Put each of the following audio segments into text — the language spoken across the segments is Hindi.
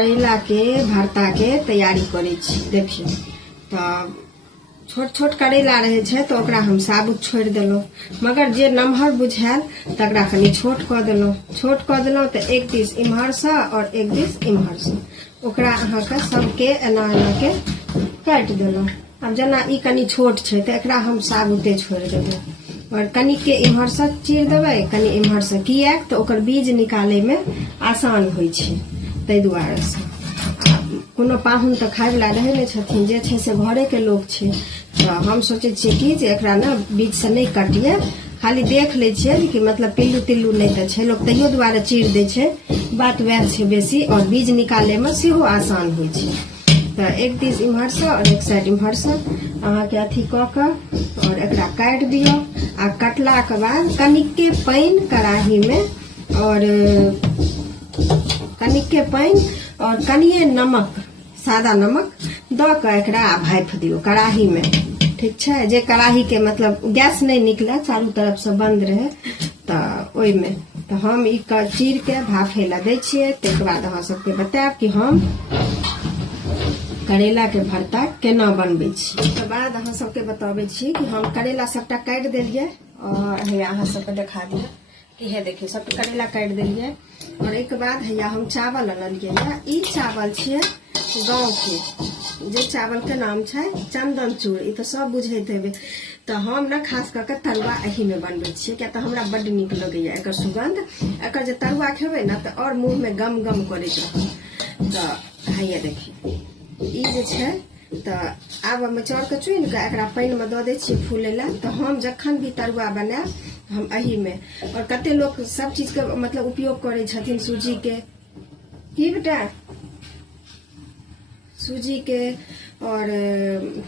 करेला के भरता के तैयारी करे छी। देखिए तो छोट छोट करेला रहे छे तो ओकरा हम साबुत छोड़ देलो, मगर जे नमहर बुझायल तकरा कनी छोट क देलो। छोट क देलो तो एक पीस इम्हर से और एक पीस इम्हर से ओकरा अहाँ के सबके एना एना के काट देलो। अब जना ई कनी छोट छे तो एकरा हम साबुते छोड़ देबै और कनी के इम्हर से चीर देबै, कनी इम्हर से, कियाक तो ओकर बीज निकाले में आसान होय छे तै दुआरे से। कोनो पाहुन तो खाय वाला रहे ने छथिन, जे छे से घरे के लोग छे, तो हम सोचे छिए कि जे एकरा ना बीज से नहीं काटिए, खाली देख ले छिए कि मतलब पिल्लू तिल्लू नहीं तो छे, लोग तैयो दुआरे चीर दे छे, बात वह छे बेसी, और बीज निकाले में सेहो आसान होय छे। तो एक पीस इम्हर से और एक साइड इम्हर से अहाँ के अथी क के और एकरा काट दियो। आ कटला के बाद कनिके पानी कढ़ाई में और कनिके पानी और कनिए नमक, सादा नमक द के एकरा भाप दियो कढ़ाई में, ठीक छे। जे कढ़ाई के मतलब गैस नहीं निकले, चारू तरफ से बंद रहे, तो ओय में तो हम ई चीर के भाफे ला दै छिए। तकर बाद अहाँ सबके बताएब कि हम करेला के भरता केना बनबै छी। तकर बाद अहाँ सबके बताबै छी कि हम करेला सबटा काट देलिए और हैया अहाँ सबके देखा दिए कि हे देखिए सब करेला काट देलिए। और एक बाद हैया हम चावल अनलिए है, ई चावल छे गाँव के, जे चावल के नाम छे चंदन चूड़, ई तो सब बुझैत हेबे। तो हम ना खास करके तरुआ एही में बनबै छिए, क्या तो हमरा बड्ड नीक लगैया एकर सुगंध। एकर जे तरुआ खेबै ना तो और मुंह में गम गम करैत रहत। तो हैया देखिए ई जे छे तो आब हम चाउर के चुनि के एकरा पानी में द दै छिए फूले ला। तो हम जखन भी तरुआ बनाएब हम एही में, और कते लोग सब चीज के मतलब उपयोग करे छथिन, सूजी के, की बेटा सूजी के, और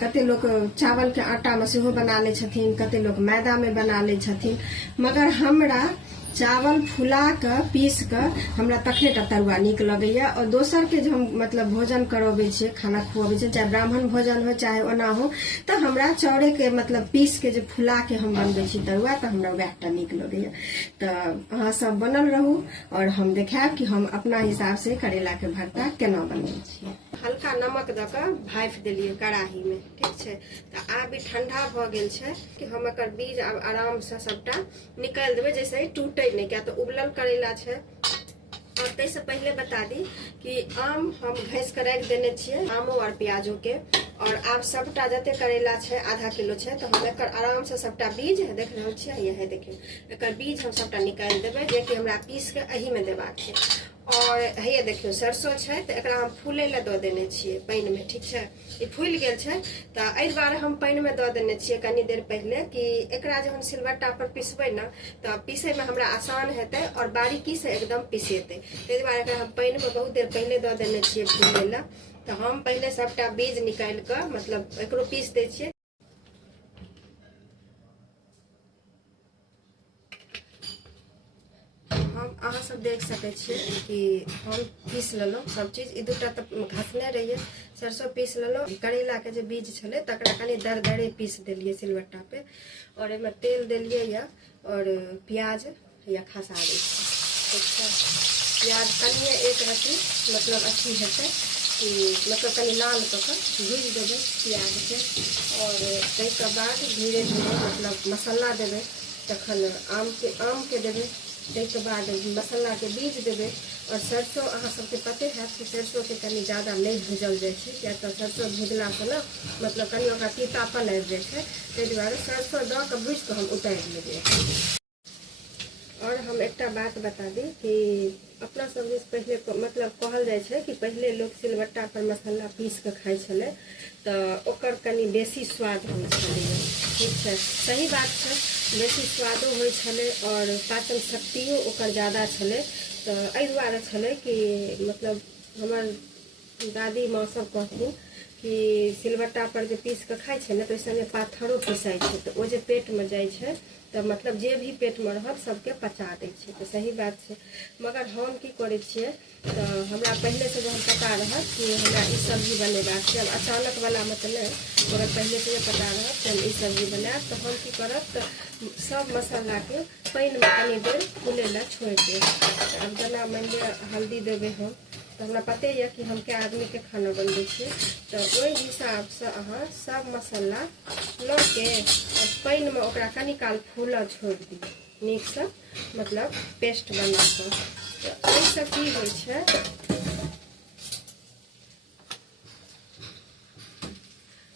कते लोग चावल के आटा में सेहो बना ले छथिन, कते लोग मैदा में बना ले छथिन, मगर हमरा चावल फुला के पीस के हमरा तखने तरुआ नीक लगैया। और दोसर के जो हम मतलब भोजन करबे छे, खाना खुआबे छे, चाहे ब्राह्मण भोजन हो चाहे ओना हो, तो हमरा चाउरे के मतलब पीस के जो फुला के हम बनबे छी तरुआ, तो हमरा वैहटा नीक लगैया। तो अहाँ सब बनल रहू और हम देखाब कि हम अपना हिसाब से करेला के भरता केना बनबै छी। हल्का नमक द के भाप देलिए कढ़ाई में, ठीक छे। तो आब ई ठंडा भ गेल छे कि हम एकर बीज अब आराम से सबटा निकाल देबै, जैसे टूटे नहीं, क्या तो उबलल करेला छे। और तैसे पहले बता दी कि आम हम घस के रख देने छिए, आमो और प्याजो के, और आब सबटा जते करेला छे आधा किलो छे, तो हम एकर आराम से सबटा बीज देख रहल छिए, ये देखिए एकर बीज हम सबटा निकाल देबै, जे कि हमरा पीस के एही में देबाक छै। और हे देखियो सरसों छे तो एकरा हम फूले ला दे देने छिए पानी में, ठीक छे। ई फूल गेल छे तो एहि दुआरे हम पानी में दे देने छिए कनी देर पहले, कि एकरा जहन सिलबट्टा पर पीसबै ना तो पीसे में हमरा आसान हेतै और बारीकी से एकदम पीसेतै। ताहि दुआरे एकरा हम पानी में बहुत देर पहले दे देने छिए फूले ला। तो हम पहले सबटा बीज निकाल के मतलब एकरो पीस दै छिए। अहाँ सब देख सके छिए कि हम पीस लेलो सब चीज, ई दूटा तो घसने रहिए, सरसों पीस लेलो, करेला के जो बीज छले तकरा कनी दरदरे पीस देलिए सिलबट्टा पे, और एमे तेल देलिए या और प्याज या खसा दै छी, ठीक छै। प्याज कनिए एक रत्ती मतलब अच्छी हेतै कि मतलब कनी लाल क के भूज देबै प्याज के, और ताहिके बाद धीरे धीरे मतलब मसाला देबै, तखन आम के देबै, ताहिके बाद मसाला के बीज देबै। और सरसों अहाँ सबके पते है कि सरसों के कनी ज्यादा नहीं भूजल जाए छे, किया तो सरसों भूजला से ना मतलब कनी ओकरा तीतापन आबि जाए छे, ताहि दुआरे सरसों द के भूज के हम उतारि लेबै। और हम एकटा बात बता दी कि अपना सब दिस पहले मतलब कहल जाए छे कि पहले लोग सिलबट्टा पर मसाला पीस के खाइ छले, तो ओकर कनी बेसी स्वाद होइ छलै, ठीक छै। सही बात छै, बेसी स्वादो होइ छलै और पाचन शक्तियो ओकर ज्यादा छलै। तो एहि दुआरे छलै कि मतलब हमर दादी माँ सब कहथिन कि सिलबट्टा पर जे पीस के खाइ छै ने तो ओइसने पाथरो पिसाइ छै, तो ओ जे पेट में जाइ छै तो मतलब जे भी पेट में रहत सबके पचा दै छै, तो सही बात छै। मगर हम की करै छियै, तो हमरा पहले से जहन पता रहत कि हमरा ई सब्जी बनेबाक छै, अब अचानक वाला में तो नहीं, मगर पहले से पता रहत कि हम ई सब्जी बनाएब, तो हम की करब तो सब मसाला के पानी में कनी देर फूले ला छोड़ देब। अब जना मान लिअ हल्दी देबै हम, तो हमरा पते है कि हम क्या आदमी के खाना बनबै छियै, तो ओहि हिसाब से अहाँ सब मसाला लऽ के और पानि में ओकरा कनी काल फूलऽ छोड़ि दियौ नीक से, मतलब पेस्ट बना कऽ। तो ओहिसँ की होइ छै,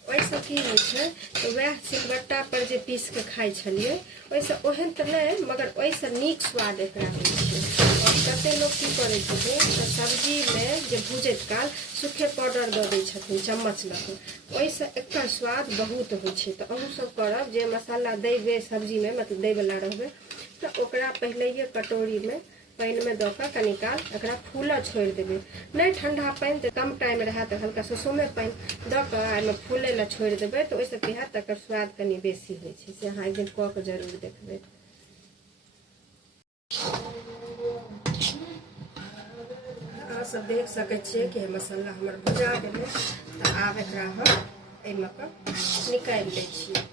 ओहिसँ की होइ छै तऽ वएह सिलबट्टा पर जे पीस के खाइ छलियै ओहिसँ ओहन तऽ नहि, मगर ओहिसँ नीक स्वाद एकरा होइ छै। और कते लोग की करै छथिन तऽ सब्जी में जे भूजैत काल सूखे पाउडर दऽ दै छथिन चम्मच लऽ के, ओहिसँ एकर स्वाद बहुत होइ छै। तऽ अहूँ सब करब जे मसाला देबै सब्जी में, मतलब दै वाला रहबै तऽ ओकरा पहिलेये कटोरी में पानि में दऽ कऽ कनी काल एकरा फूलऽ छोड़ि देबै। नहीं ठंडा पानि तऽ कम टाइम रहे तऽ हल्का सुसुमे पानि दऽ कऽ एहिमे फूलै लए छोड़ि देबै, तऽ ओहिसँ की हैत एकर स्वाद कनी बेसी होइ छै। से अहाँ एक दिन कऽ के जरूर देखबै। अहाँ सब देख सकै छियै कि मसाला हमर भुजा गेलै, तऽ आब एकरा हम एहिमे कऽ निकालि लै छियै।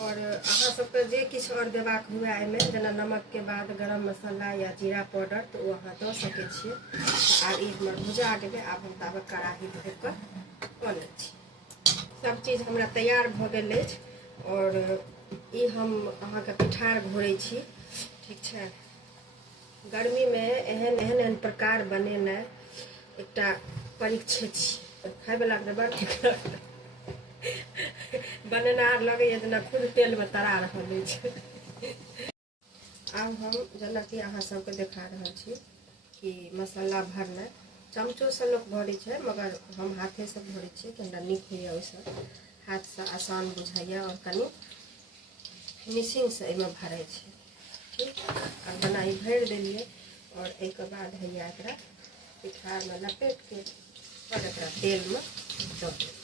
और अहाँ सबके जे किछु और देबाक हुए एहिमे, जेना नमक के बाद गरम मसाला या जीरा पाउडर, तऽ ओ अहाँ दऽ सकै छियै। आब ई हमर भुजा गेलै, आब हम ताबे कढ़ाही धो कऽ कऽ लै छी। सब चीज हमरा तैयार भऽ गेल अछि। और ई हम अहाँके पिठार घोरै छी, ठीक छै। गर्मी में एहन एहन प्रकार बनेनाइ एकटा परीक्षे छी। खाय वाला के बड़ ठीक लगतै, बनेनाहार लगैया जेना खुद तेल में तरा रहल अछि। आब हम जेना कि अहाँ सबके देखा रहल छी कि मसाला भरनाइ चमचो से लोग भरै छै, मगर हम हाथे से भरै छियै कि हमरा नीक होइया, ओहिसँ हाथ से आसान बुझाइया और कनी फिनिशिंग से एहिमे भरै छै, ठीक। अब जेना ई भरि देलियै और एहिके बाद हैया एकरा पिठार में लपेट के और एकरा तेल में दऽ देबै।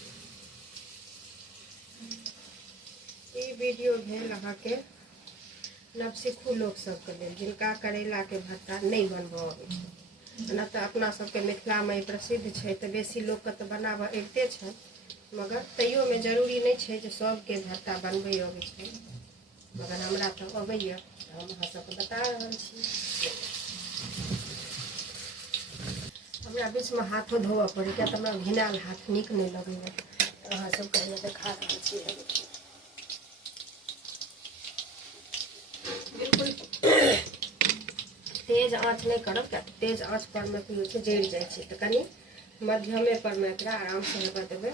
ई वीडियो भेल अहाँके नवसिखू लोक सबके लेल, जिनका करैला के भर्ता नहीं बनबऽ अबै छै। ना तऽ अपना सबके मिथिला में प्रसिद्ध छै, तऽ बेसी लोग के तऽ बनाबऽ अबिते छै, मगर तैयो में जरूरी नहीं छै जे सबके भर्ता बनबै अबै छै, मगर हमरा तऽ अबैया, हम अहाँ सबके बता रहल छी। हमरा बीच में हाथों धोवऽ पड़ै, किया तऽ हमरा घिनायल हाथ नीक नहीं लगैया। अहाँ सबके हमे देखा रहल छी, बिल्कुल तेज आँच नहीं करब, क्या तेज आँच पर में की होइ छै जरि जाइ छै, तऽ कनी मध्यमे पर में एकरा आराम से लगा देबै।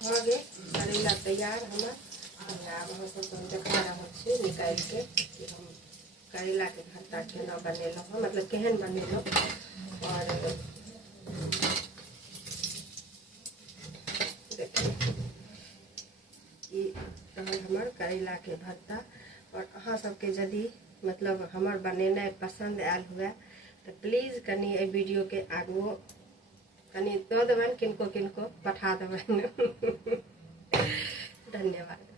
भऽ गेल करैला तैयार हमर। आब अहाँ सबके हम देखा रहल छी निकालि के कि हम करैला के भर्ता केना बनेलहुँ हँ, मतलब केहन बनेलहुँ। और देखिए ई रहल हमर करैला के भर्ता। और अहाँ सबके यदि मतलब हमर बनेनाइ पसंद आयल हुए तो प्लीज कनी ए वीडियो के आगू कनी दऽ देबनि, किनको किनको पठा देबनि। धन्यवाद।